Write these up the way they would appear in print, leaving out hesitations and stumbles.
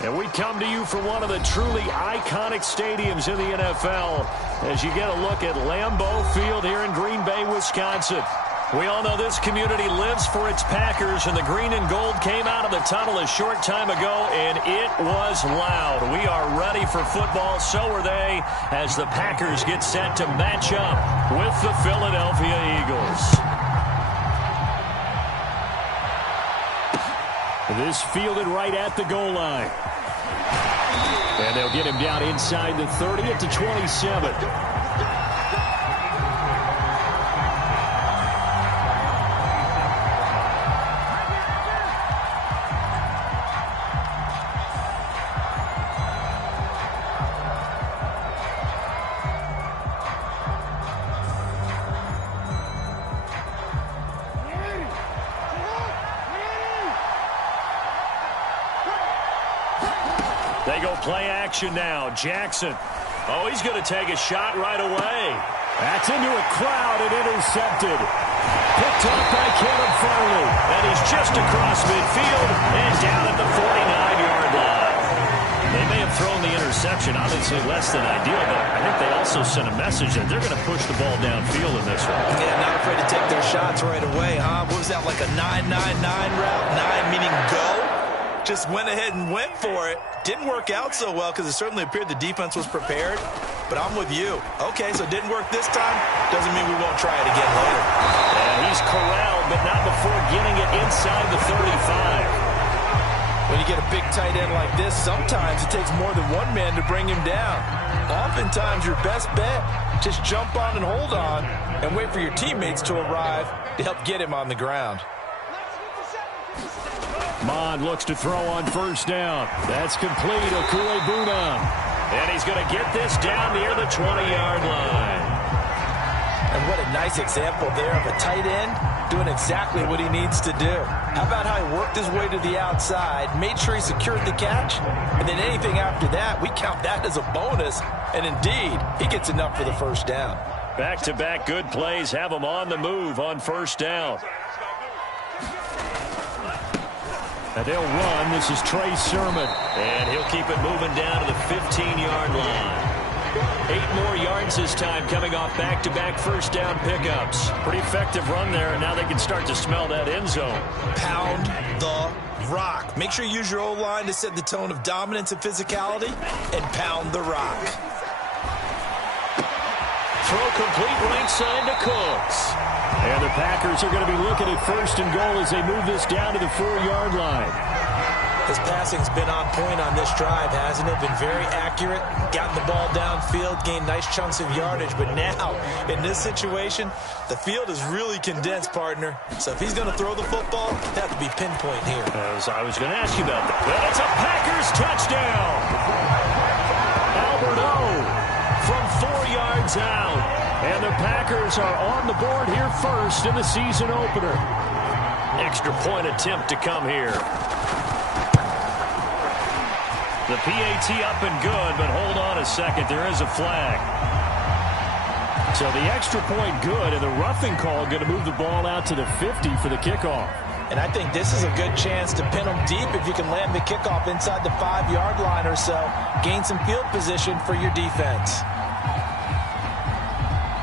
And we come to you from one of the truly iconic stadiums in the NFL as you get a look at Lambeau Field here in Green Bay, Wisconsin. We all know this community lives for its Packers, and the green and gold came out of the tunnel a short time ago, and it was loud. We are ready for football, so are they, as the Packers get set to match up with the Philadelphia Eagles. This fielded right at the goal line. And they'll get him down inside the 30 at the 27. They go play action now. Jackson. Oh, he's going to take a shot right away. That's into a crowd and intercepted. Picked up by Caleb Farley. And he's just across midfield and down at the 49-yard line. They may have thrown the interception, obviously less than ideal, but I think they also sent a message that they're going to push the ball downfield in this one. Yeah, not afraid to take their shots right away, huh? What was that, like a 9-9-9 route? 9 meaning go? Just went ahead and went for it. Didn't work out so well because it certainly appeared the defense was prepared. But I'm with you. Okay, so it didn't work this time. Doesn't mean we won't try it again later. And he's corralled, but not before getting it inside the 35. When you get a big tight end like this, sometimes it takes more than one man to bring him down. Oftentimes, your best bet, just jump on and hold on and wait for your teammates to arrive to help get him on the ground. Mond looks to throw on first down. That's complete. Okuegbunam. And he's going to get this down near the 20-yard line. And what a nice example there of a tight end doing exactly what he needs to do. How about how he worked his way to the outside, made sure he secured the catch, and then anything after that, we count that as a bonus. And indeed, he gets enough for the first down. Back-to-back good plays have him on the move on first down. And they'll run. This is Trey Sermon. And he'll keep it moving down to the 15-yard line. 8 more yards this time coming off back-to-back first down pickups. Pretty effective run there, and now they can start to smell that end zone. Pound the rock. Make sure you use your O-line to set the tone of dominance and physicality, and pound the rock. Throw complete right side to Cooks. And the Packers are going to be looking at first and goal as they move this down to the 4-yard line. His passing's been on point on this drive, hasn't it? Been very accurate, gotten the ball downfield, gained nice chunks of yardage. But now, in this situation, the field is really condensed, partner. So if he's going to throw the football, it has to be pinpoint here. As I was going to ask you about that. But it's a Packers touchdown. Albert O from 4 yards out. And the Packers are on the board here first in the season opener. Extra point attempt to come here. The PAT up and good, but hold on a second. There is a flag. So the extra point good, and the roughing call going to move the ball out to the 50 for the kickoff. And I think this is a good chance to pin them deep if you can land the kickoff inside the 5-yard line or so. Gain some field position for your defense.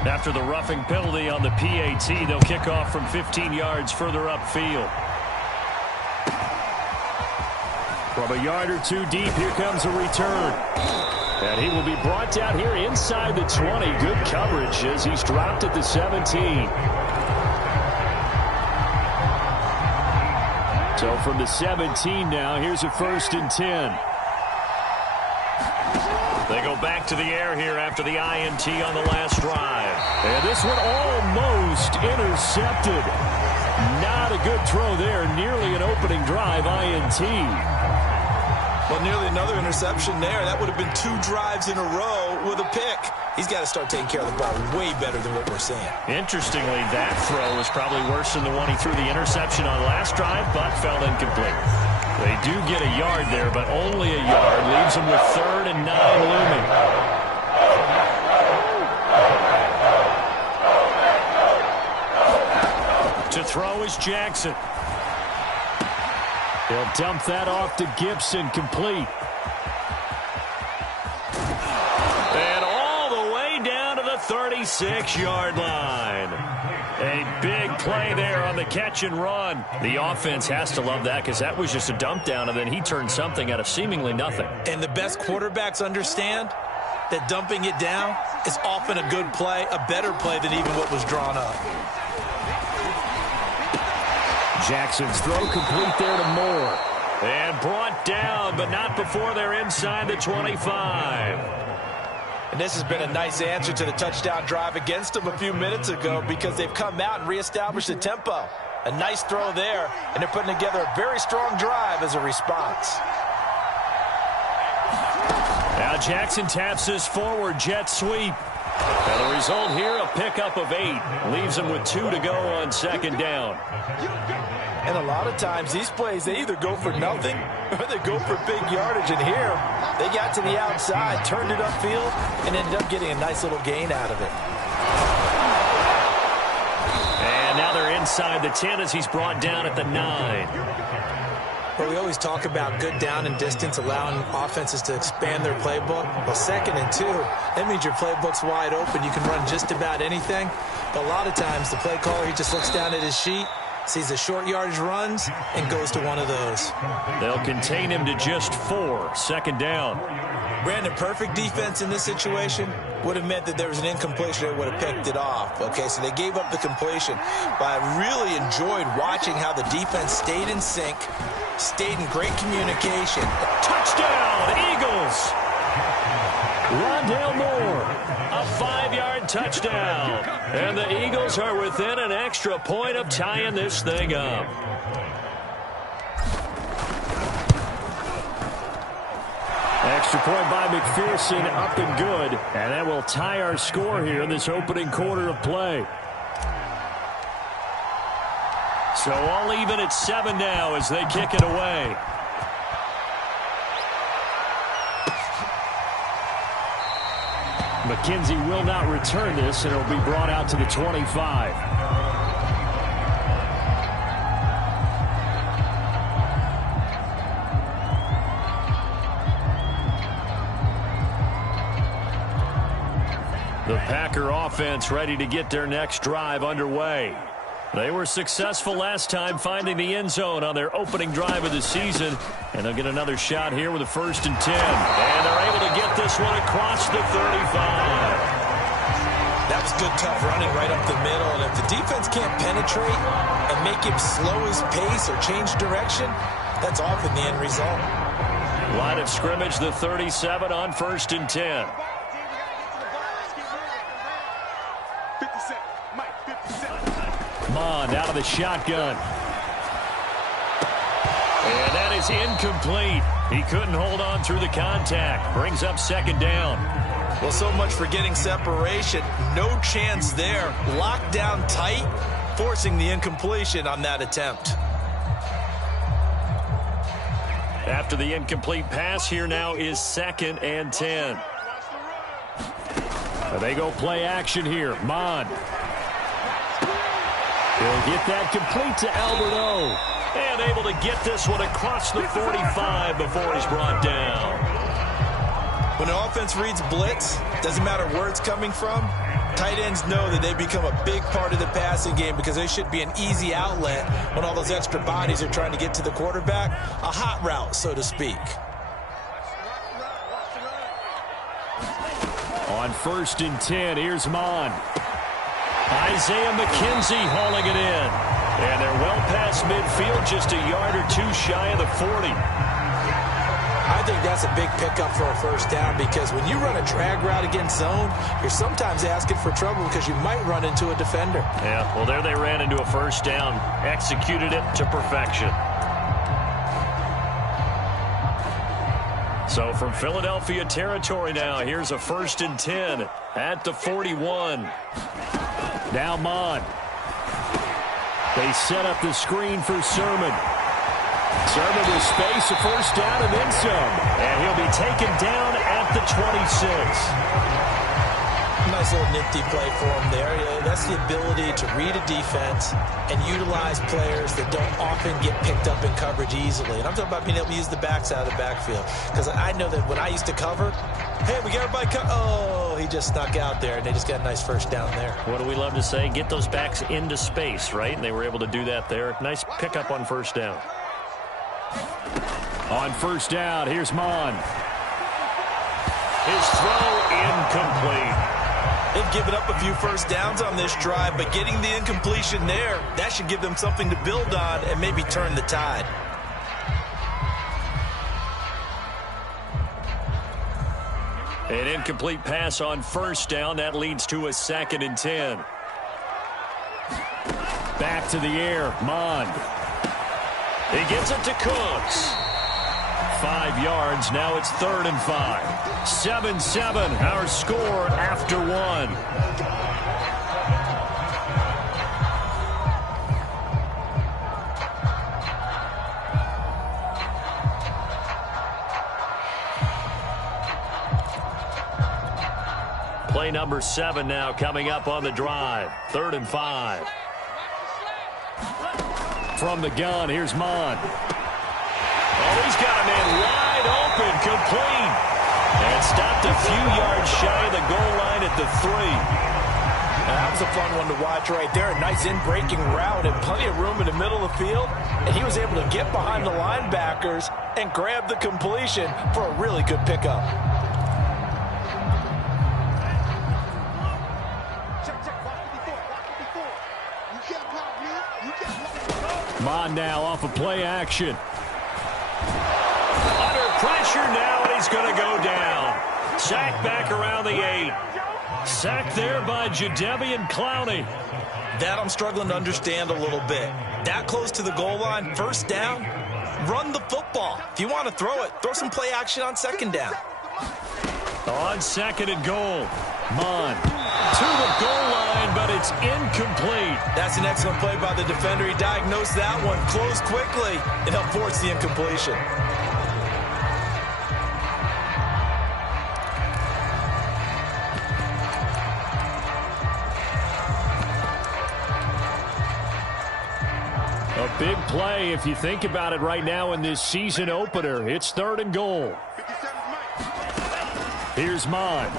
After the roughing penalty on the PAT, they'll kick off from 15 yards further upfield. From a yard or two deep, here comes a return. And he will be brought down here inside the 20. Good coverage as he's dropped at the 17. So from the 17 now, here's a 1st and 10. They go back to the air here after the INT on the last drive. And this one almost intercepted. Not a good throw there. Nearly an opening drive INT. Well, nearly another interception there. That would have been 2 drives in a row with a pick. He's got to start taking care of the ball way better than what we're seeing. Interestingly, that throw was probably worse than the one he threw the interception on last drive, but fell incomplete. They do get a yard there, but only a yard. Leaves them with 3rd and 9 looming. To throw is Jackson. He'll dump that off to Gibson, complete. And all the way down to the 36-yard line. A big play there on the catch and run. The offense has to love that because that was just a dump down, and then he turned something out of seemingly nothing. And the best quarterbacks understand that dumping it down is often a good play, a better play than even what was drawn up. Jackson's throw complete there to Moore. And brought down, but not before they're inside the 25. And this has been a nice answer to the touchdown drive against them a few minutes ago because they've come out and reestablished the tempo. A nice throw there, and they're putting together a very strong drive as a response. Now Jackson taps this forward jet sweep. And the result here, a pickup of 8. Leaves them with 2 to go on second down. And a lot of times these plays, they either go for nothing or they go for big yardage. And here, they got to the outside, turned it upfield, and ended up getting a nice little gain out of it. And now they're inside the 10 as he's brought down at the 9. Well, we always talk about good down and distance, allowing offenses to expand their playbook. Well, 2nd and 2, that means your playbook's wide open. You can run just about anything. But a lot of times, the play caller, he just looks down at his sheet, sees the short yardage runs, and goes to one of those. They'll contain him to just 4, second down. Brandon, perfect defense in this situation would have meant that there was an incompletion that would have picked it off. Okay, so they gave up the completion. But I really enjoyed watching how the defense stayed in sync, stayed in great communication. Touchdown, Eagles! Rondale Moore, a 5-yard touchdown. And the Eagles are within an extra point of tying this thing up. Extra point by McPherson, up and good. And that will tie our score here in this opening quarter of play. So all even at 7 now as they kick it away. McKenzie will not return this, and it will be brought out to the 25. The Packer offense ready to get their next drive underway. They were successful last time finding the end zone on their opening drive of the season. And they'll get another shot here with a 1st and 10. And they're able to get this one across the 35. That was good, tough running right up the middle. And if the defense can't penetrate and make him slow his pace or change direction, that's often the end result. Line of scrimmage, the 37 on 1st and 10. Mond out of the shotgun. And that is incomplete. He couldn't hold on through the contact. Brings up 2nd down. Well, so much for getting separation. No chance there. Locked down tight, forcing the incompletion on that attempt. After the incomplete pass, here now is 2nd and 10. They go play action here. Mond. He'll get that complete to Albert O. And able to get this one across the 45 before he's brought down. When the offense reads blitz, doesn't matter where it's coming from, tight ends know that they become a big part of the passing game because they should be an easy outlet when all those extra bodies are trying to get to the quarterback. A hot route, so to speak. On 1st and 10, here's Mond. Isaiah McKenzie hauling it in. And they're well past midfield, just a yard or 2 shy of the 40. I think that's a big pickup for a 1st down because when you run a drag route against zone, you're sometimes asking for trouble because you might run into a defender. Yeah, well, there they ran into a 1st down. Executed it to perfection. So from Philadelphia territory now, here's a 1st and 10 at the 41. Now Mond. They set up the screen for Sermon. Sermon with space, a 1st down and then some. And he'll be taken down at the 26. Nice little nifty play for him there. That's the ability to read a defense and utilize players that don't often get picked up in coverage easily. And I'm talking about being able to use the backside of the backfield. Because I know that when I used to cover, hey, we got everybody oh, he just snuck out there, and they just got a nice first down there. What do we love to say? Get those backs into space, right? And they were able to do that there. Nice pickup on first down. On first down, here's Mon. His throw incomplete. They've given up a few first downs on this drive, but getting the incompletion there, that should give them something to build on and maybe turn the tide. An incomplete pass on first down. That leads to a 2nd and 10. Back to the air. Mon. He gets it to Cooks. 5 yards. Now it's 3rd and 5. 7-7. Our score after 1. Play number 7 now coming up on the drive. 3rd and 5. From the gun, here's Mon. Oh, he's got a man wide open, complete. And stopped a few yards shy of the goal line at the 3. That was a fun one to watch right there. A nice in-breaking route and plenty of room in the middle of the field. And he was able to get behind the linebackers and grab the completion for a really good pickup. Mon now off of play action. Under pressure now, and he's going to go down. Sacked back around the 8. Sacked there by Jadeveon Clowney. That I'm struggling to understand a little bit. That close to the goal line, first down, run the football. If you want to throw it, throw some play action on 2nd down. On 2nd and goal, Mon to the goal line, but it's incomplete. That's an excellent play by the defender. He diagnosed that one, closed quickly, and helped force the incompletion. A big play if you think about it right now in this season opener. It's 3rd and goal. Here's Mon.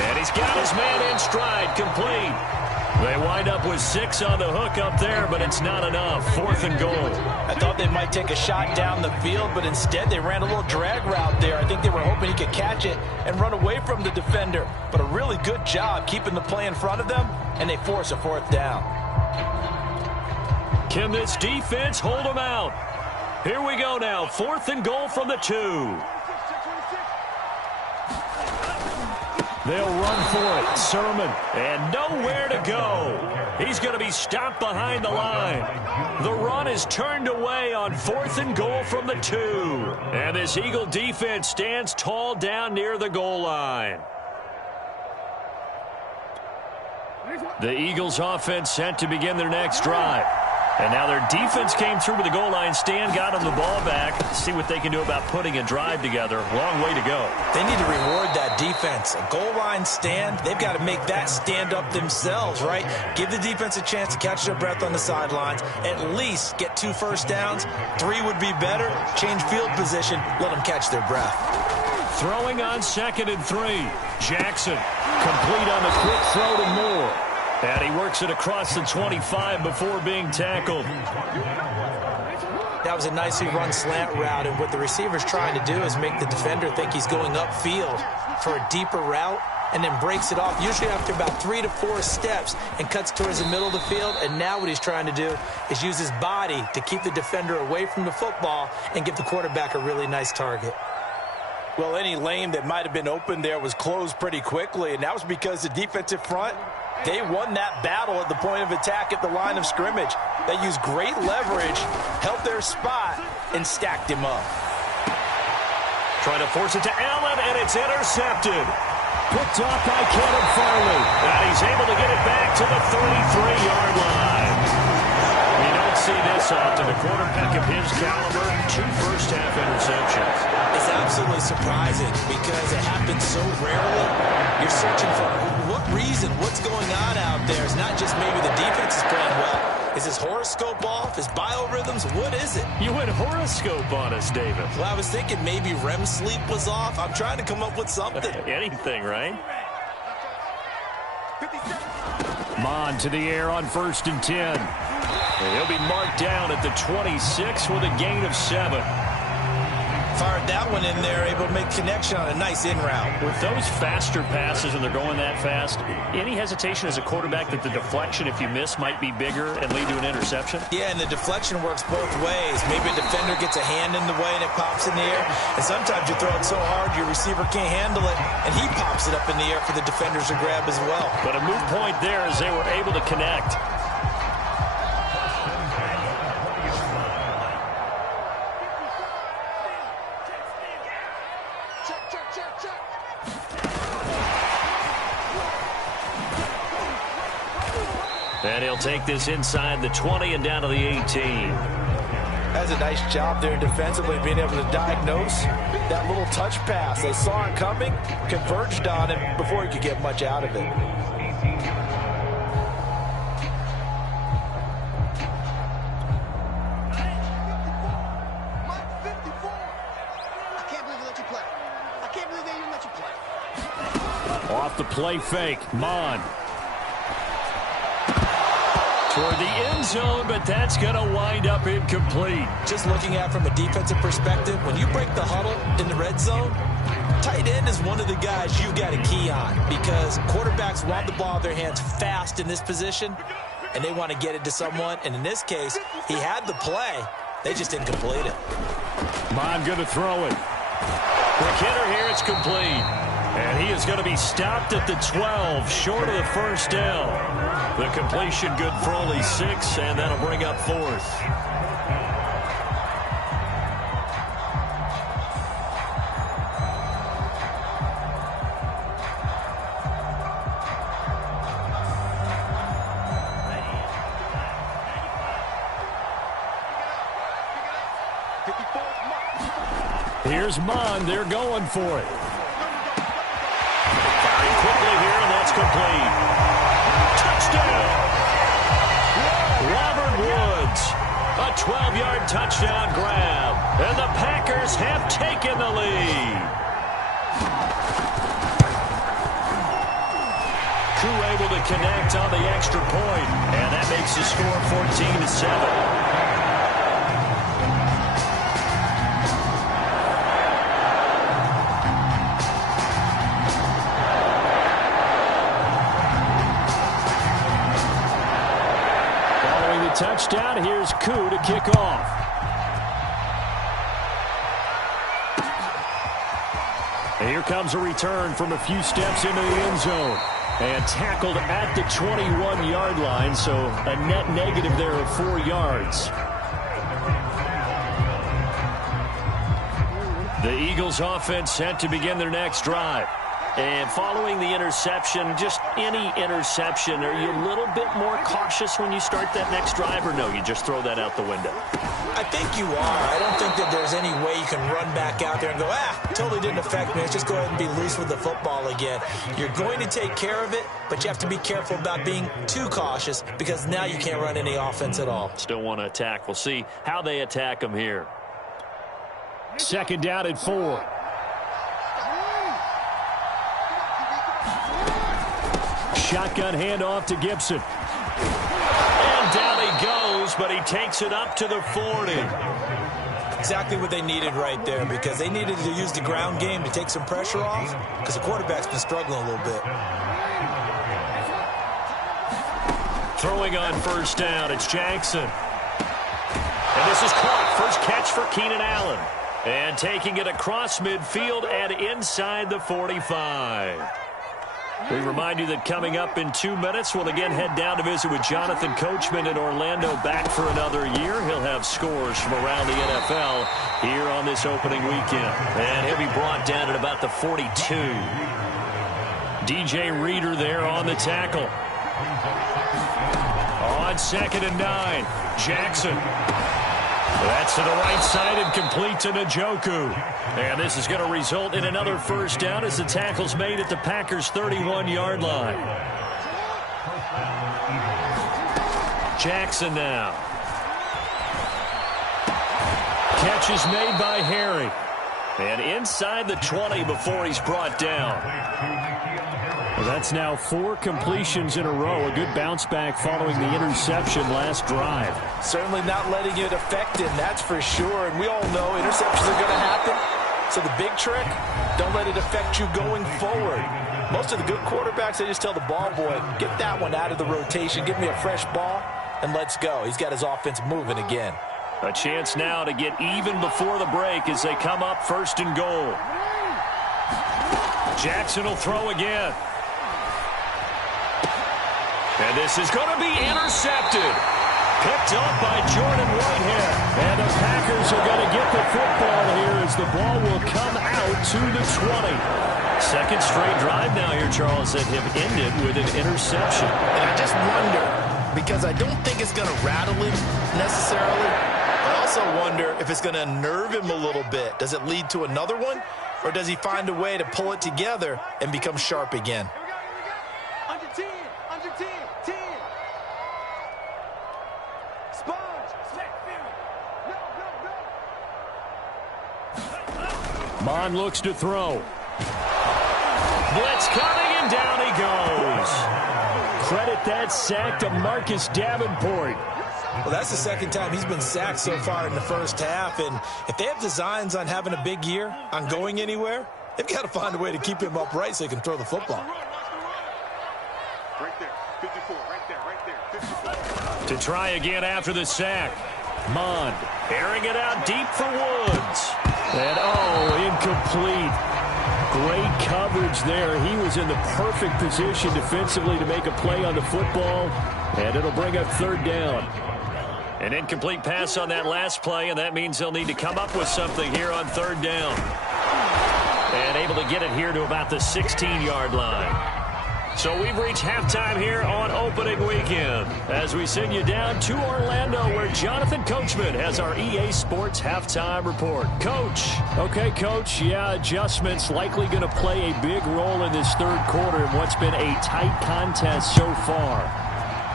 And he's got his man in stride, complete. They wind up with 6 on the hook up there, but it's not enough. 4th and goal. I thought they might take a shot down the field, but instead they ran a little drag route there. I think they were hoping he could catch it and run away from the defender. But a really good job keeping the play in front of them, and they force a 4th down. Can this defense hold them out? Here we go now. 4th and goal from the 2. They'll run for it. Sermon. And nowhere to go. He's going to be stopped behind the line. The run is turned away on 4th and goal from the 2. And this Eagle defense stands tall down near the goal line. The Eagles offense set to begin their next drive. And now their defense came through with the goal line stand, got them the ball back. See what they can do about putting a drive together. Long way to go. They need to reward that defense. A goal line stand, they've got to make that stand up themselves, right? Give the defense a chance to catch their breath on the sidelines. At least get 2 first downs. 3 would be better. Change field position. Let them catch their breath. Throwing on 2nd and 3. Jackson complete on the quick throw to Moore. And he works it across the 25 before being tackled. That was a nicely run slant route, and what the receiver's trying to do is make the defender think he's going upfield for a deeper route, and then breaks it off, usually after about 3 to 4 steps, and cuts towards the middle of the field. And now what he's trying to do is use his body to keep the defender away from the football and give the quarterback a really nice target. Well, any lane that might have been open there was closed pretty quickly, and that was because the defensive front, they won that battle at the point of attack at the line of scrimmage. They used great leverage, held their spot, and stacked him up. Trying to force it to Allen, and it's intercepted. Picked off by Caleb Farley. And he's able to get it back to the 33-yard line. You don't see this often. A quarterback of his caliber, 2 first-half interceptions. It's absolutely surprising because it happens so rarely. You're you're searching for what reason, what's going on out there. It's not just maybe the defense is playing well. Is his horoscope off? His biorhythms? What is it? You went horoscope on us, David. Well, I was thinking maybe REM sleep was off. I'm trying to come up with something. Anything, right? Mon to the air on 1st and 10. And he'll be marked down at the 26 with a gain of 7. Fired that one in there, able to make connection on a nice in route. With those faster passes and they're going that fast, any hesitation as a quarterback that the deflection, if you miss, might be bigger and lead to an interception? Yeah, and the deflection works both ways. Maybe a defender gets a hand in the way and it pops in the air. And sometimes you throw it so hard your receiver can't handle it, and he pops it up in the air for the defenders to grab as well. But a moot point there as they were able to connect. And he'll take this inside the 20 and down to the 18. That's a nice job there defensively, being able to diagnose that little touch pass. They saw it coming, converged on it before he could get much out of it. Off the play fake, Mon. Toward the end zone, but that's going to wind up incomplete. Just looking at it from a defensive perspective, when you break the huddle in the red zone, tight end is one of the guys you've got to key on because quarterbacks want the ball in their hands fast in this position, and they want to get it to someone. And in this case, he had the play. They just didn't complete it. Mon going to throw it. Quick hitter here, it's complete. And he is going to be stopped at the 12, short of the first down. The completion good for only 6, and that'll bring up 4th. Here's Mon. They're going for it. Firing quickly here, and that's complete. Touchdown! Robert Woods. A 12-yard touchdown grab. And the Packers have taken the lead. Koo able to connect on the extra point. And that makes the score 14-7. Touchdown. Here's Koo to kick off. And here comes a return from a few steps into the end zone. And tackled at the 21-yard line, so a net negative there of 4 yards. The Eagles offense set to begin their next drive. And following the interception, just any interception, are you a little bit more cautious when you start that next drive, or no, you just throw that out the window? I think you are. I don't think that there's any way you can run back out there and go, totally didn't affect me. Let's just go ahead and be loose with the football again. You're going to take care of it, but you have to be careful about being too cautious because now you can't run any offense at all. Still want to attack. We'll see how they attack them here. 2nd down and 4. Shotgun handoff to Gibson. And down he goes, but he takes it up to the 40. Exactly what they needed right there because they needed to use the ground game to take some pressure off because the quarterback's been struggling a little bit. Throwing on 1st down, it's Jackson. And this is caught. First catch for Keenan Allen. And taking it across midfield and inside the 45. We remind you that coming up in 2 minutes, we'll again head down to visit with Jonathan Coachman in Orlando, back for another year. He'll have scores from around the NFL here on this opening weekend. And he'll be brought down at about the 42. DJ Reader there on the tackle. On 2nd and 9, Jackson. That's to the right side and complete to Njoku. And this is going to result in another first down as the tackle's made at the Packers' 31-yard line. Jackson now. Catch is made by Harry. And inside the 20 before he's brought down. Well, that's now 4 completions in a row. A good bounce back following the interception last drive. Certainly not letting it affect him, that's for sure. And we all know interceptions are going to happen. So the big trick, don't let it affect you going forward. Most of the good quarterbacks, they just tell the ball boy, get that one out of the rotation, give me a fresh ball, and let's go. He's got his offense moving again. A chance now to get even before the break as they come up 1st and goal. Jackson will throw again. And this is going to be intercepted. Picked up by Jordan Whitehead. And the Packers are going to get the football here as the ball will come out to the 20. Second straight drive now here, Charles, that have ended with an interception. And I just wonder, because I don't think it's going to rattle him necessarily. I also wonder if it's going to unnerve him a little bit. Does it lead to another one? Or does he find a way to pull it together and become sharp again? Under 10. Under 10. 10. Sponge. No. Mon looks to throw. Blitz coming, and down he goes. Credit that sack to Marcus Davenport. Well, that's the second time he's been sacked so far in the first half. And if they have designs on having a big year, on going anywhere, they've got to find a way to keep him upright so he can throw the football. Right there. 54. Right there. 54. To try again after the sack. Mond airing it out deep for Woods. And, incomplete. Great coverage there. He was in the perfect position defensively to make a play on the football. And it'll bring up 3rd down. An incomplete pass on that last play, and that means they'll need to come up with something here on 3rd down. And able to get it here to about the 16-yard line. So we've reached halftime here on opening weekend as we send you down to Orlando where Jonathan Coachman has our EA Sports halftime report. Coach. Okay, Coach. Yeah, adjustments likely going to play a big role in this 3rd quarter in what's been a tight contest so far.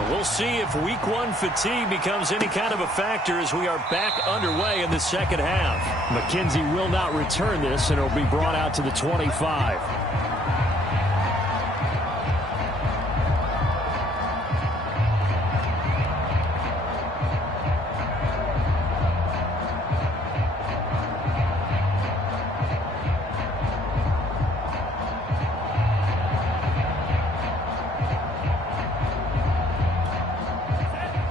We'll see if week 1 fatigue becomes any kind of a factor as we are back underway in the second half. McKenzie will not return this, and it'll be brought out to the 25.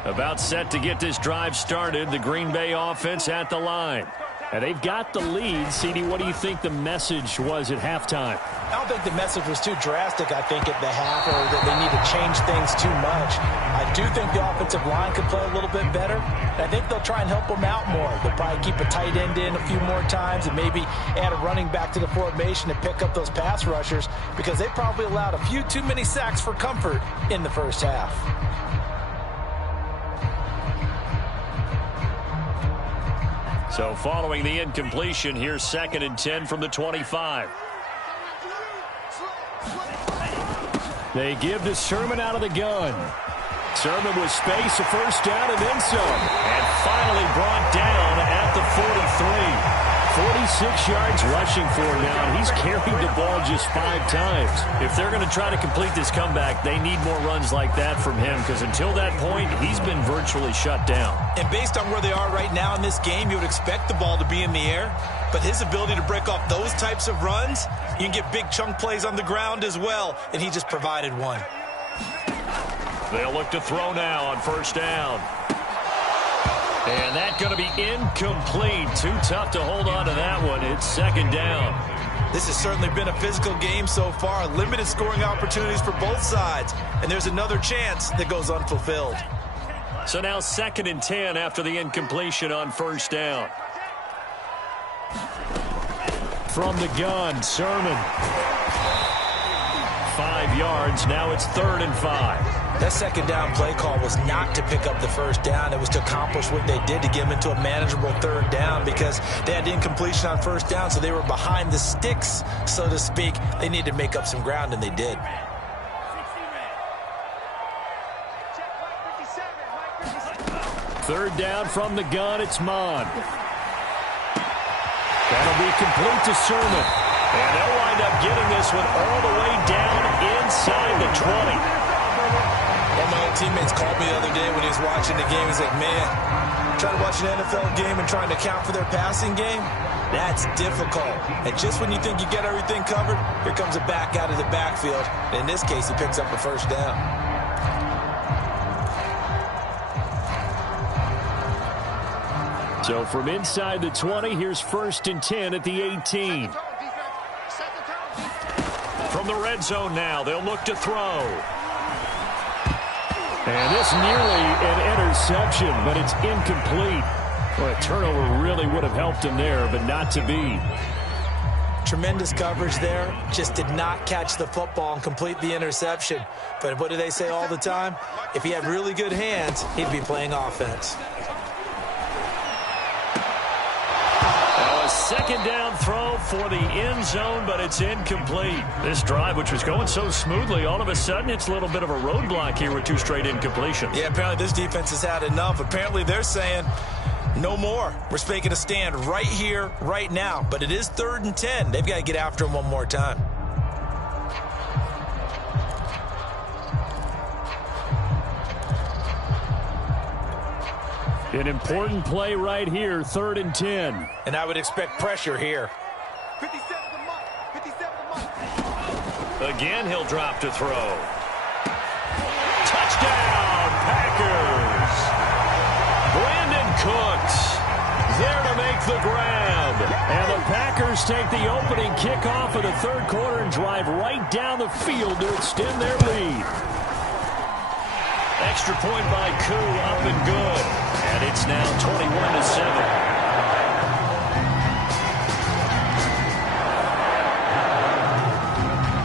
About set to get this drive started. The Green Bay offense at the line. And they've got the lead. CD, what do you think the message was at halftime? I don't think the message was too drastic, I think, at the half, or that they need to change things too much. I do think the offensive line could play a little bit better. And I think they'll try and help them out more. They'll probably keep a tight end in a few more times and maybe add a running back to the formation and pick up those pass rushers because they probably allowed a few too many sacks for comfort in the first half. So following the incompletion, here's 2nd and 10 from the 25. They give to Sermon out of the gun. Sermon with space, a first down, and then some. And finally brought down at the 43. 46 yards rushing for him now, and he's carried the ball just 5 times. If they're going to try to complete this comeback, they need more runs like that from him because until that point, he's been virtually shut down. And based on where they are right now in this game, you would expect the ball to be in the air. But his ability to break off those types of runs, you can get big chunk plays on the ground as well, and he just provided one. They'll look to throw now on first down. And that's going to be incomplete. Too tough to hold on to that one. It's 2nd down. This has certainly been a physical game so far. Limited scoring opportunities for both sides. And there's another chance that goes unfulfilled. So now 2nd and 10 after the incompletion on first down. From the gun, Sermon. 5 5 yards. Now it's 3rd and 5. That second down play call was not to pick up the first down. It was to accomplish what they did to get them into a manageable 3rd down because they had incompletion on first down, so they were behind the sticks, so to speak. They needed to make up some ground, and they did. Third down from the gun. It's Mond. That'll be complete to Sermon. And they'll wind up getting this one all the way down inside the 20. One of my old teammates called me the other day when he was watching the game. He's like, man, trying to watch an NFL game and trying to account for their passing game, that's difficult. And just when you think you get everything covered, here comes a back out of the backfield. And in this case, he picks up a first down. So from inside the 20, here's 1st and 10 at the 18. From the red zone now, they'll look to throw. And this nearly an interception, but it's incomplete. Well, a turnover really would have helped him there, but not to be. Tremendous coverage there. Just did not catch the football and complete the interception. But what do they say all the time? If he had really good hands, he'd be playing offense. Now a second down throw for the end zone, but it's incomplete. This drive, which was going so smoothly, all of a sudden it's a little bit of a roadblock here with 2 straight incompletions. Yeah, apparently this defense has had enough. Apparently they're saying, no more. We're making a stand right here, right now. But it is 3rd and 10. They've got to get after him one more time. An important play right here, 3rd and 10. And I would expect pressure here. 57 to Mike. 57 to Mike. Again, he'll drop to throw. Touchdown, Packers. Brandon Cooks there to make the grab. And the Packers take the opening kickoff of the 3rd quarter and drive right down the field to extend their lead. Extra point by Koo, up and good. And it's now 21-7.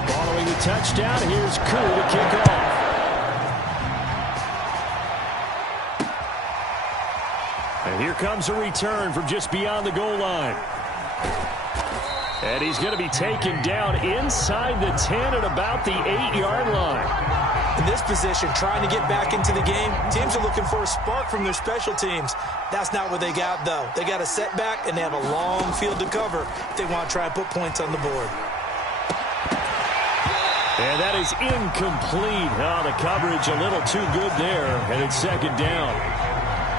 Following the touchdown, here's Koo to kick off. And here comes a return from just beyond the goal line. And he's going to be taken down inside the 10 at about the 8-yard line. In this position, trying to get back into the game, teams are looking for a spark from their special teams. That's not what they got, though. They got a setback, and they have a long field to cover if they want to try and put points on the board. And that is incomplete. Oh, the coverage a little too good there, and it's 2nd down.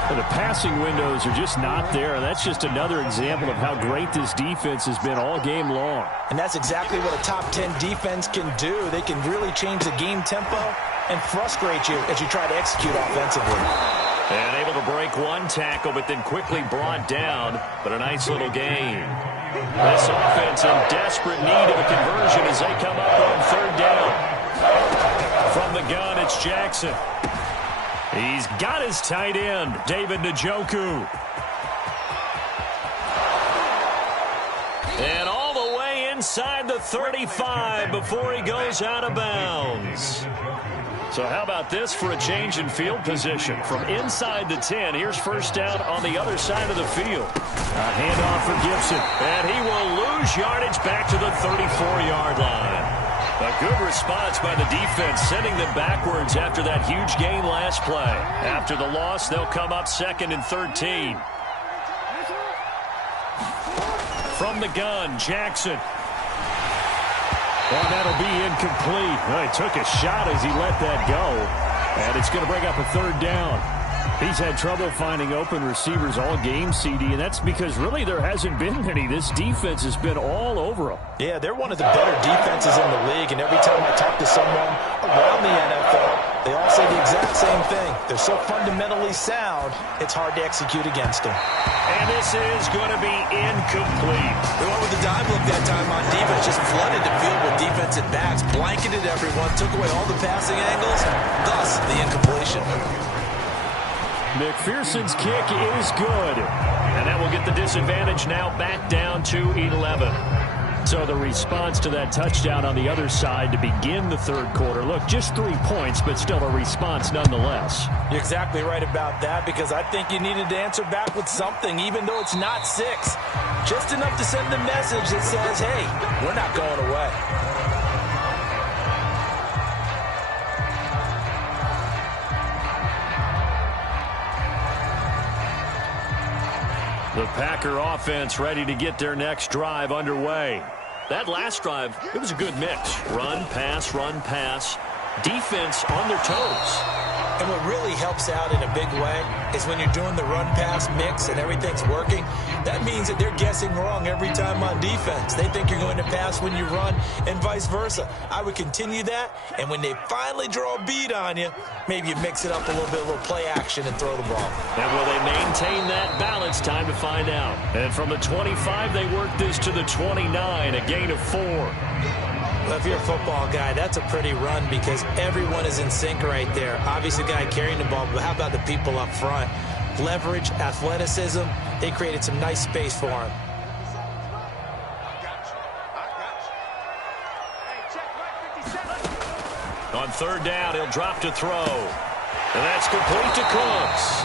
The passing windows are just not there. That's just another example of how great this defense has been all game long. And that's exactly what a top 10 defense can do. They can really change the game tempo and frustrate you as you try to execute offensively. And able to break one tackle, but then quickly brought down. But a nice little gain. This offense in desperate need of a conversion as they come up on 3rd down. From the gun, it's Jackson. He's got his tight end, David Njoku. And all the way inside the 35 before he goes out of bounds. So how about this for a change in field position? From inside the 10, here's 1st down on the other side of the field. A handoff for Gibson. And he will lose yardage back to the 34-yard line. A good response by the defense, sending them backwards after that huge gain last play. After the loss, they'll come up 2nd and 13. From the gun, Jackson. Well, that'll be incomplete. Well, he took a shot as he let that go. And it's going to bring up a 3rd down. He's had trouble finding open receivers all game, CD, and that's because really there hasn't been many. This defense has been all over them. Yeah, they're one of the better defenses in the league, and every time I talk to someone around the NFL, they all say the exact same thing. They're so fundamentally sound, it's hard to execute against them. And this is going to be incomplete. They went with the dime look that time on defense, just flooded the field with defensive backs, blanketed everyone, took away all the passing angles, thus the incompletion. McPherson's kick is good. And that will get the disadvantage now back down to 11. So the response to that touchdown on the other side to begin the third quarter. Look, just 3 points, but still a response nonetheless. You're exactly right about that, because I think you needed to answer back with something, even though it's not 6. Just enough to send a message that says, hey, we're not going away. The Packer offense ready to get their next drive underway. That last drive, it was a good mix. Run, pass, defense on their toes. And what really helps out in a big way is when you're doing the run-pass mix and everything's working, that means that they're guessing wrong every time on defense. They think you're going to pass when you run and vice versa. I would continue that, and when they finally draw a bead on you, maybe you mix it up a little play action and throw the ball. And will they maintain that balance? Time to find out. And from the 25, they work this to the 29, a gain of 4. Well, if you're a football guy, that's a pretty run because everyone is in sync right there. Obviously, the guy carrying the ball, but how about the people up front? Leverage, athleticism, they created some nice space for him. On third down, he'll drop to throw. And that's complete to Cooks.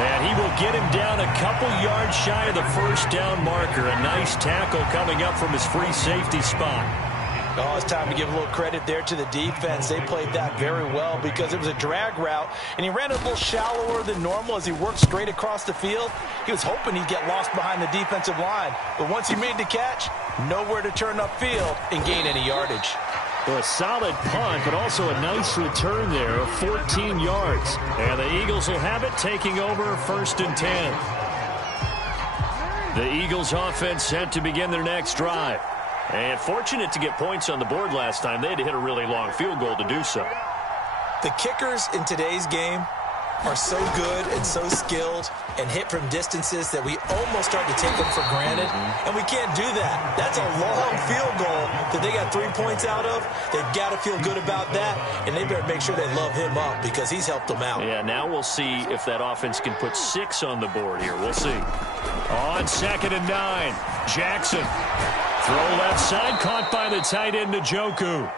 And he will get him down a couple yards shy of the first down marker. A nice tackle coming up from his free safety spot. Oh, it's time to give a little credit there to the defense. They played that very well because it was a drag route, and he ran a little shallower than normal as he worked straight across the field. He was hoping he'd get lost behind the defensive line, but once he made the catch, nowhere to turn upfield and gain any yardage. Well, a solid punt, but also a nice return there of 14 yards. And the Eagles will have it, taking over 1st and 10. The Eagles offense set to begin their next drive. And fortunate to get points on the board last time. They had to hit a really long field goal to do so. The kickers in today's game are so good and so skilled and hit from distances that we almost start to take them for granted, and we can't do that. That's a long field goal that they got 3 points out of. They've got to feel good about that, and they better make sure they love him up because he's helped them out. Yeah, now we'll see if that offense can put 6 on the board here. We'll see. On 2nd and 9, Jackson. Throw left side, caught by the tight end, Njoku.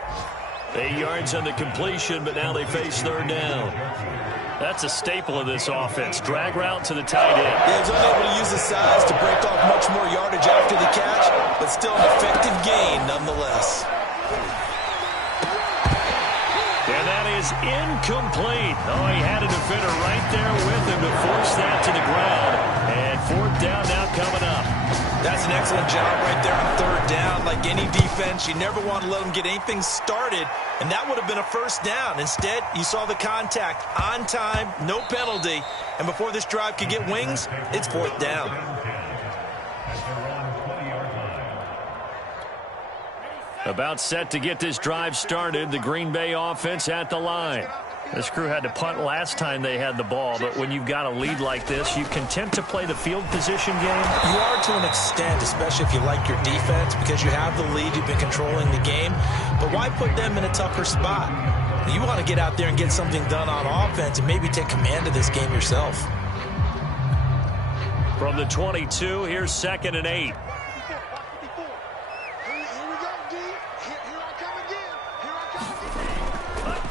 8 yards on the completion, but now they face third down. That's a staple of this offense. Drag route to the tight end. Yeah, he's unable to use his size to break off much more yardage after the catch, but still an effective gain nonetheless. And that is incomplete. Oh, he had a defender right there with him to force that to the ground. And 4th down now coming up. That's an excellent job right there on third down. Like any defense, you never want to let them get anything started, and that would have been a first down. Instead, you saw the contact on time, no penalty, and before this drive could get wings, it's 4th down. About set to get this drive started, the Green Bay offense at the line. This crew had to punt last time they had the ball, but when you've got a lead like this, you content to play the field position game? You are to an extent, especially if you like your defense, because you have the lead, you've been controlling the game. But why put them in a tougher spot? You want to get out there and get something done on offense and maybe take command of this game yourself. From the 22, here's 2nd and 8.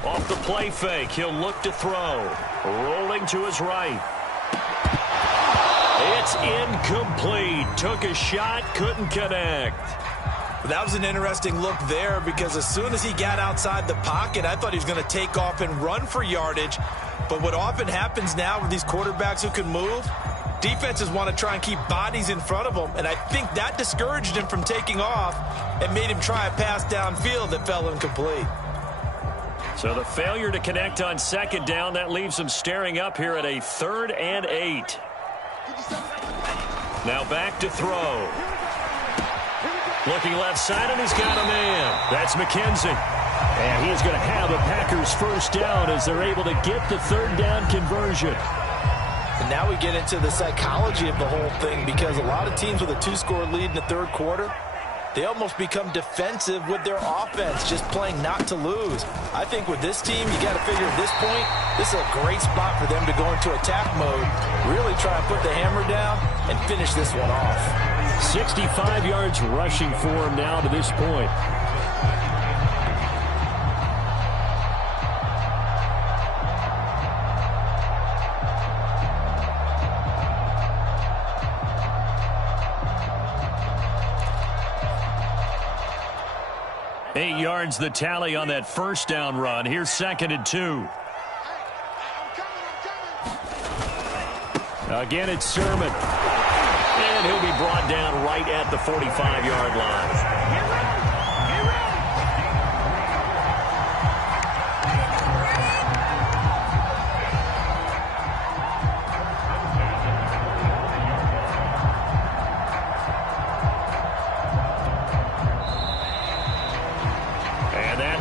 Off the play fake, he'll look to throw. Rolling to his right. It's incomplete. Took a shot, couldn't connect. That was an interesting look there because as soon as he got outside the pocket, I thought he was going to take off and run for yardage. But what often happens now with these quarterbacks who can move, defenses want to try and keep bodies in front of them, and I think that discouraged him from taking off and made him try a pass downfield that fell incomplete. So the failure to connect on 2nd down, that leaves him staring up here at a 3rd and 8. Now back to throw. Looking left side, and he's got a man. That's McKenzie. And he's going to have the Packers' first down as they're able to get the 3rd down conversion. And now we get into the psychology of the whole thing because a lot of teams with a 2-score lead in the 3rd quarter, they almost become defensive with their offense, just playing not to lose. I think with this team, you got to figure at this point, this is a great spot for them to go into attack mode, really try and put the hammer down and finish this one off. 65 yards rushing for him now to this point. Eight yards the tally on that first down run. Here's 2nd and 2. Again, it's Sermon. And he'll be brought down right at the 45-yard line.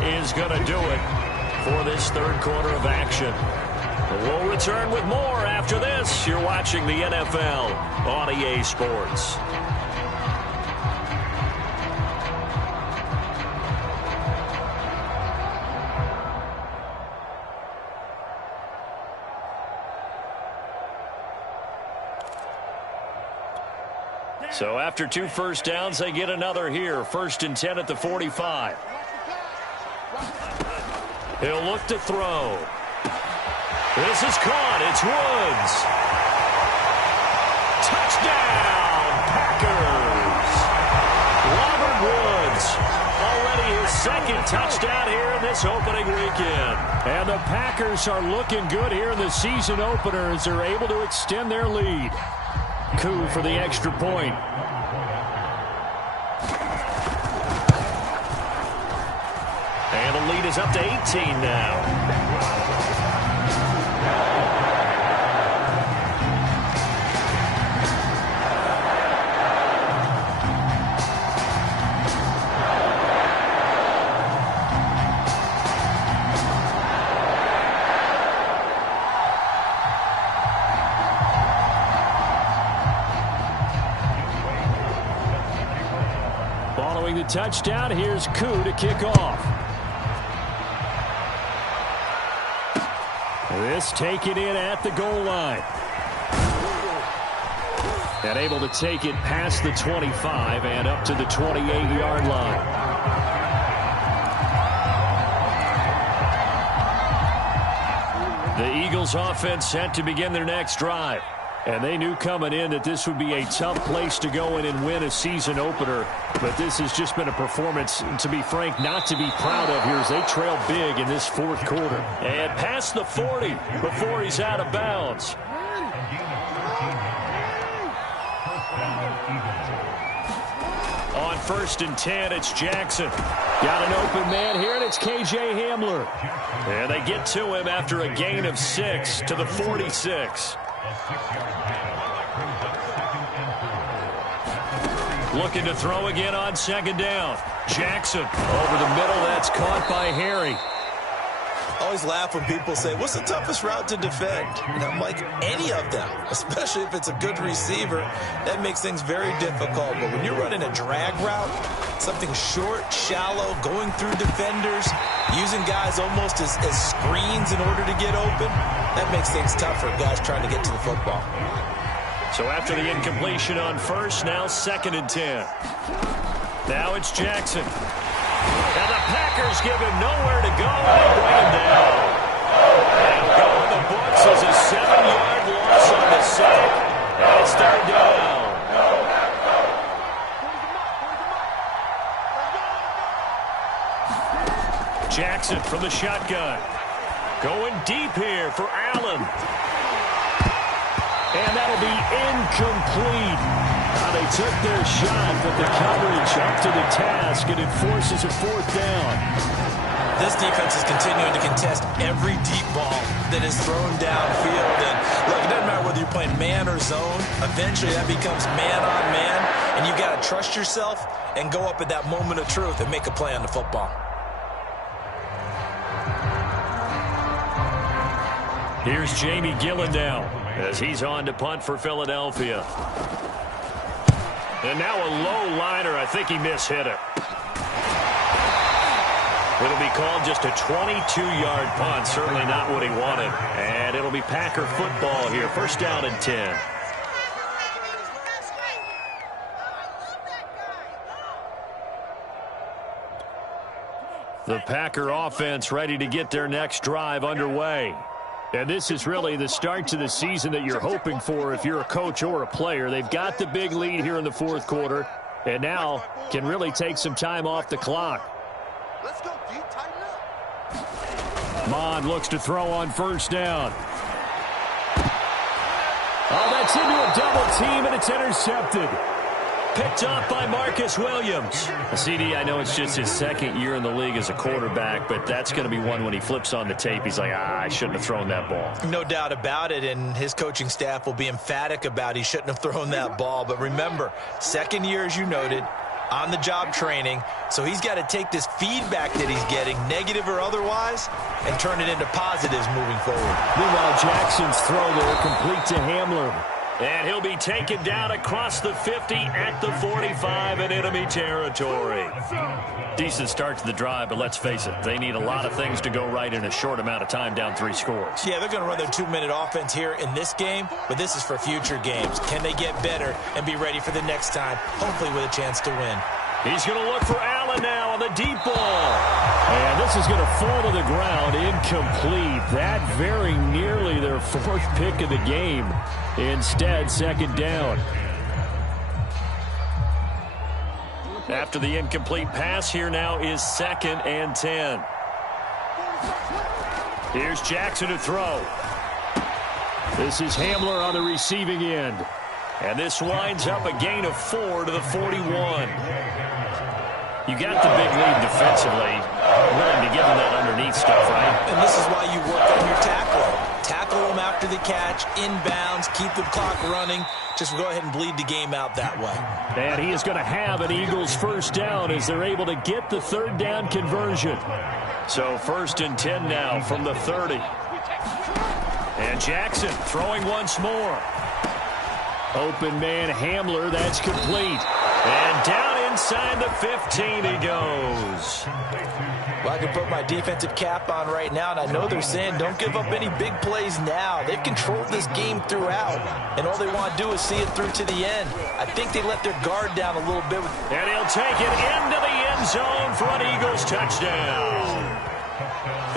Is going to do it for this third quarter of action. We'll return with more after this. You're watching the NFL on EA Sports. So after 2 first downs, they get another here. 1st and 10 at the 45. He'll look to throw. This is caught. It's Woods. Touchdown, Packers. Robert Woods. Already his 2nd touchdown here in this opening weekend. And the Packers are looking good here in the season opener as they're able to extend their lead. Coup for the extra point. And the lead is up to 18 now. Following the touchdown, here's Koo to kick off. This taken in at the goal line. And able to take it past the 25 and up to the 28-yard line. The Eagles offense set to begin their next drive. And they knew coming in that this would be a tough place to go in and win a season opener. But this has just been a performance, to be frank, not to be proud of here as they trail big in this fourth quarter. And past the 40 before he's out of bounds. On 1st and 10, it's Jackson. Got an open man here, and it's K.J. Hamler. And they get to him after a gain of 6 to the 46. Looking to throw again on 2nd down. Jackson over the middle. That's caught by Harry. I always laugh when people say, what's the toughest route to defend? And I'm like, any of them, especially if it's a good receiver. That makes things very difficult. But when you're running a drag route, something short, shallow, going through defenders, using guys almost as screens in order to get open, that makes things tough for guys trying to get to the football. So after the incompletion on 1st, now 2nd and 10. Now it's Jackson. And the Packers give him nowhere to go. They bring him down. And go in the books as a 7-yard loss on the sack. And it's 3rd down. Jackson from the shotgun. Going deep here for Allen. And that'll be incomplete. They took their shot, but the coverage up to the task, and it forces a 4th down. This defense is continuing to contest every deep ball that is thrown downfield. And look, it doesn't matter whether you're playing man or zone. Eventually, that becomes man on man, and you got to trust yourself and go up at that moment of truth and make a play on the football. Here's Jamie Gillen now as he's on to punt for Philadelphia. And now a low liner. I think he mishit it. It'll be called just a 22-yard punt. Certainly not what he wanted. And it'll be Packer football here. First down and 10. The Packer offense ready to get their next drive underway. And this is really the start to the season that you're hoping for if you're a coach or a player. They've got the big lead here in the fourth quarter, and now can really take some time off the clock. Let's go, D. Tighten up. Mond looks to throw on first down. Oh, that's into a double team, and it's intercepted. Picked up by Marcus Williams. CD, I know it's just his second year in the league as a quarterback, but that's going to be one when he flips on the tape. He's like, I shouldn't have thrown that ball. No doubt about it, and his coaching staff will be emphatic about he shouldn't have thrown that ball. But remember, second year, as you noted, on-the-job training, so he's got to take this feedback that he's getting, negative or otherwise, and turn it into positives moving forward. Meanwhile, Jackson's throw there complete to Hamler. And he'll be taken down across the 50 at the 45 in enemy territory. Decent start to the drive, but let's face it, they need a lot of things to go right in a short amount of time, down 3 scores. Yeah, they're going to run their 2-minute offense here in this game, but this is for future games. Can they get better and be ready for the next time, hopefully with a chance to win? He's going to look for Allen now on the deep ball. And this is going to fall to the ground, incomplete. That very nearly their 4th pick of the game. Instead, second down. After the incomplete pass, here now is 2nd and 10. Here's Jackson to throw. This is Hamler on the receiving end. And this winds up a gain of 4 to the 41. You got the big lead defensively. Willing to give them that underneath stuff, right? And this is why you work on your tackling. Tackle them after the catch, inbounds, keep the clock running. Just go ahead and bleed the game out that way. And he is going to have an Eagles first down as they're able to get the 3rd down conversion. So 1st and 10 now from the 30. And Jackson throwing once more. Open man Hamler, that's complete. And down inside the 15 he goes. Well, I can put my defensive cap on right now, and I know they're saying don't give up any big plays now. They've controlled this game throughout, and all they want to do is see it through to the end. I think they let their guard down a little bit. And he'll take it into the end zone for an Eagles touchdown.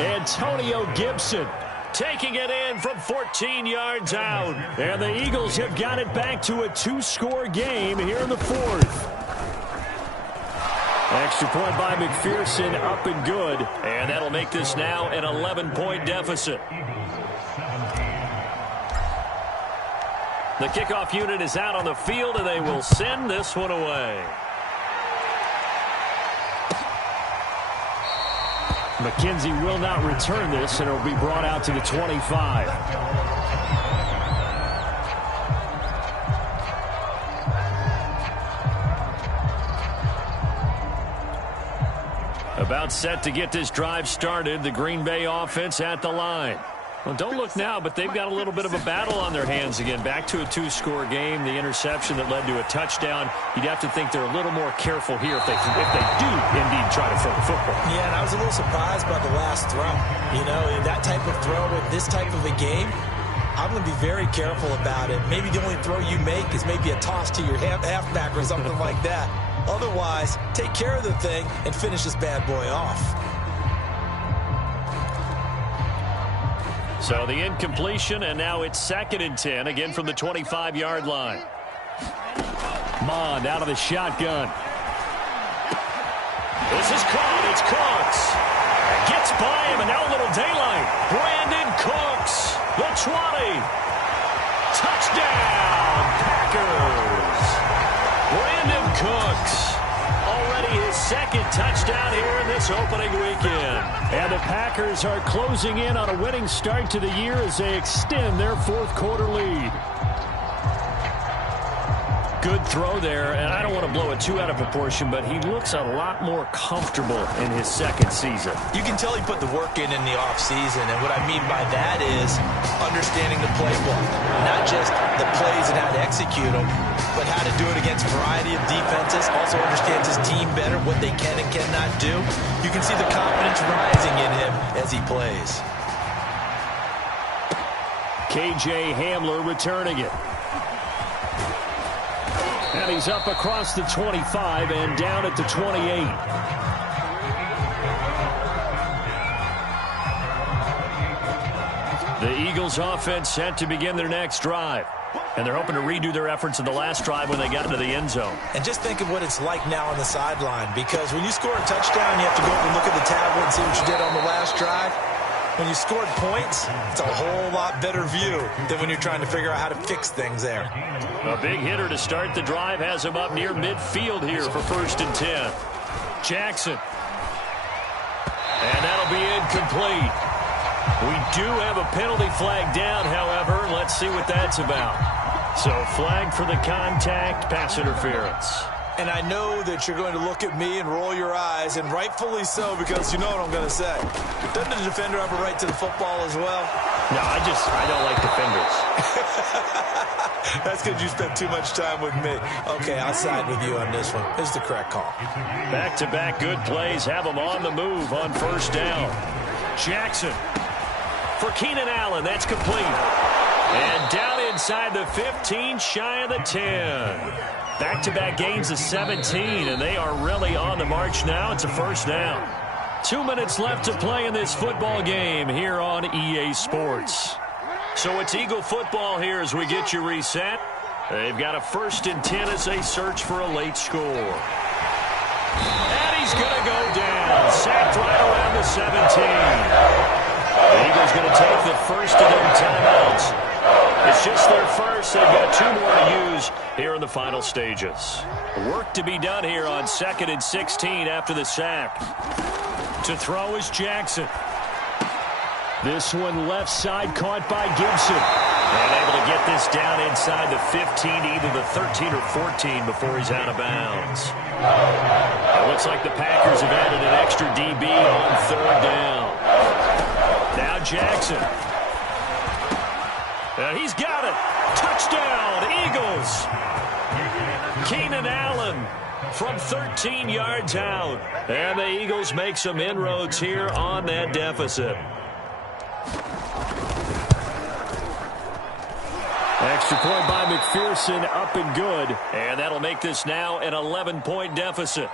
Antonio Gibson taking it in from 14 yards out. And the Eagles have got it back to a 2-score game here in the 4th. Extra point by McPherson, up and good. And that'll make this now an 11-point deficit. The kickoff unit is out on the field, and they will send this one away. McKenzie will not return this, and it will be brought out to the 25. About set to get this drive started. The Green Bay offense at the line. Well, don't look now, but they've got a little bit of a battle on their hands again. Back to a 2-score game. The interception that led to a touchdown. You'd have to think they're a little more careful here if they do indeed try to throw the football. Yeah, and I was a little surprised by the last throw. You know, in that type of throw in this type of a game, I'm going to be very careful about it. Maybe the only throw you make is maybe a toss to your halfback or something like that. Otherwise, take care of the thing and finish this bad boy off. So the incompletion, and now it's 2nd and 10, again from the 25-yard line. Mond out of the shotgun. This is caught. It's Cooks. Gets by him, and now a little daylight. Brandon Cooks, the 20. Touchdown, Packers. Brandon Cooks, already his 2nd touchdown here in this opening weekend. And the Packers are closing in on a winning start to the year as they extend their 4th quarter lead. Good throw there, and I don't want to blow it too out of proportion, but he looks a lot more comfortable in his second season. You can tell he put the work in the offseason, and what I mean by that is understanding the playbook. Not just the plays and how to execute them, but how to do it against a variety of defenses. Also understands his team better, what they can and cannot do. You can see the confidence rising in him as he plays. KJ Hamler returning it. And he's up across the 25 and down at the 28. The Eagles offense set to begin their next drive. And they're hoping to redo their efforts in the last drive when they got into the end zone. And just think of what it's like now on the sideline, because when you score a touchdown, you have to go over and look at the tablet and see what you did on the last drive. When you scored points, it's a whole lot better view than when you're trying to figure out how to fix things there. A big hitter to start the drive has him up near midfield here for 1st and 10. Jackson. And that'll be incomplete. We do have a penalty flag down, however. Let's see what that's about. So flag for the contact, pass interference. And I know that you're going to look at me and roll your eyes, and rightfully so, because you know what I'm going to say. Doesn't the defender have a right to the football as well? No, I don't like defenders. That's because you spent too much time with me. Okay, I'll side with you on this one. This is the correct call. Back-to-back good plays have them on the move on 1st down. Jackson for Keenan Allen. That's complete. And down inside the 15, shy of the 10. Back-to-back gains of 17, and they are really on the march now. It's a 1st down. 2 minutes left to play in this football game here on EA Sports. So it's Eagle football here as we get you reset. They've got a 1st and 10 as they search for a late score. And he's going to go down. Sacked right around the 17. The Eagles going to take the first of their timeouts. It's just their first. They've got 2 more to use here in the final stages. Work to be done here on 2nd and 16 after the sack. To throw is Jackson. This one left side caught by Gibson. And able to get this down inside the 15, either the 13 or 14 before he's out of bounds. It looks like the Packers have added an extra DB on 3rd down. Now Jackson. And he's got it. Touchdown, Eagles. Keenan Allen from 13 yards out. And the Eagles make some inroads here on that deficit. Extra point by McPherson, up and good. And that'll make this now an 11-point deficit.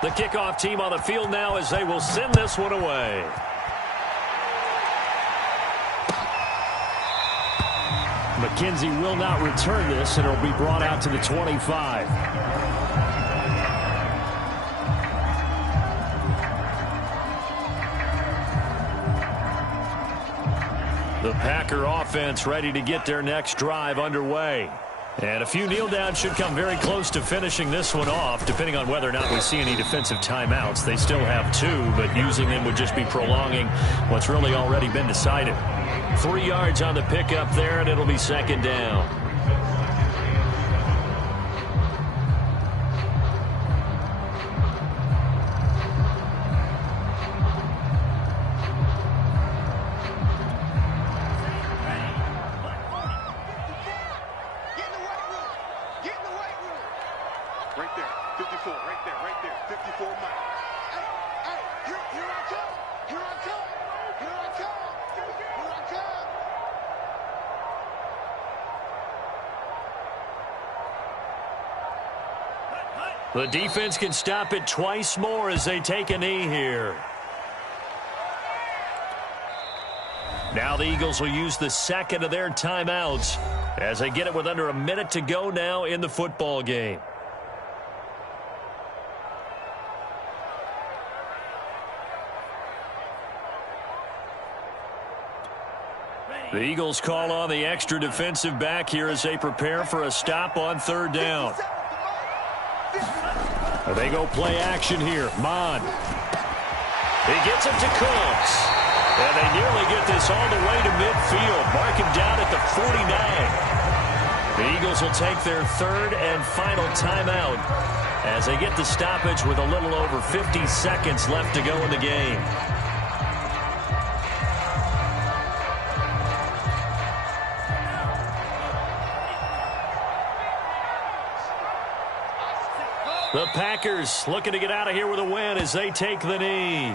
The kickoff team on the field now as they will send this one away. McKenzie will not return this, and it'll be brought out to the 25. The Packer offense ready to get their next drive underway. And a few kneel downs should come very close to finishing this one off, depending on whether or not we see any defensive timeouts. They still have 2, but using them would just be prolonging what's really already been decided. 3 yards on the pickup there, and it'll be 2nd down. The defense can stop it twice more as they take a knee here. Now the Eagles will use the 2nd of their timeouts as they get it with under a minute to go now in the football game. The Eagles call on the extra defensive back here as they prepare for a stop on third down. They go play action here. Mond. He gets it to Combs. And they nearly get this all the way to midfield. Mark him down at the 49. The Eagles will take their third and final timeout as they get the stoppage with a little over 50 seconds left to go in the game. The Packers looking to get out of here with a win as they take the knee.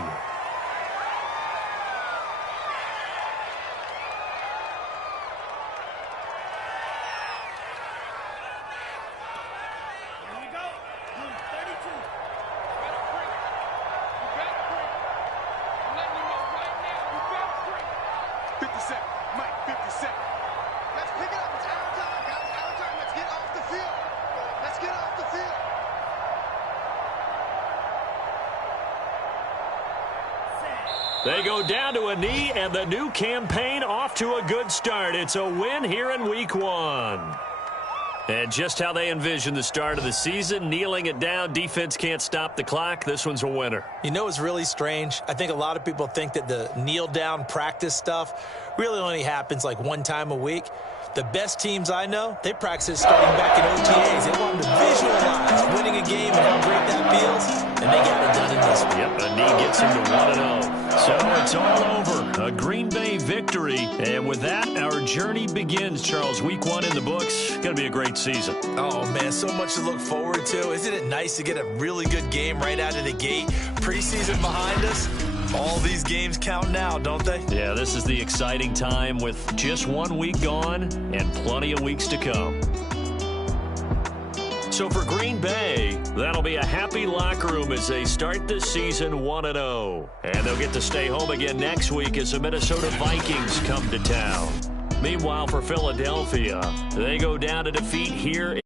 They go down to a knee, and the new campaign off to a good start. It's a win here in Week 1. And just how they envision the start of the season, kneeling it down, defense can't stop the clock. This one's a winner. You know what's really strange? I think a lot of people think that the kneel-down practice stuff really only happens like one time a week. The best teams I know, they practice it starting back in OTAs. They want them to visualize winning a game and how great that feels, and they got it done in this one. Yep, a knee gets him to 1-0. So it's all over. A Green Bay victory. And with that, our journey begins, Charles. Week 1 in the books. Going to be a great season. Oh, man, so much to look forward to. Isn't it nice to get a really good game right out of the gate? Preseason behind us. All these games count now, don't they? Yeah, this is the exciting time with just 1 week gone and plenty of weeks to come. So for Green Bay, that'll be a happy locker room as they start this season 1-0. And they'll get to stay home again next week as the Minnesota Vikings come to town. Meanwhile, for Philadelphia, they go down to defeat here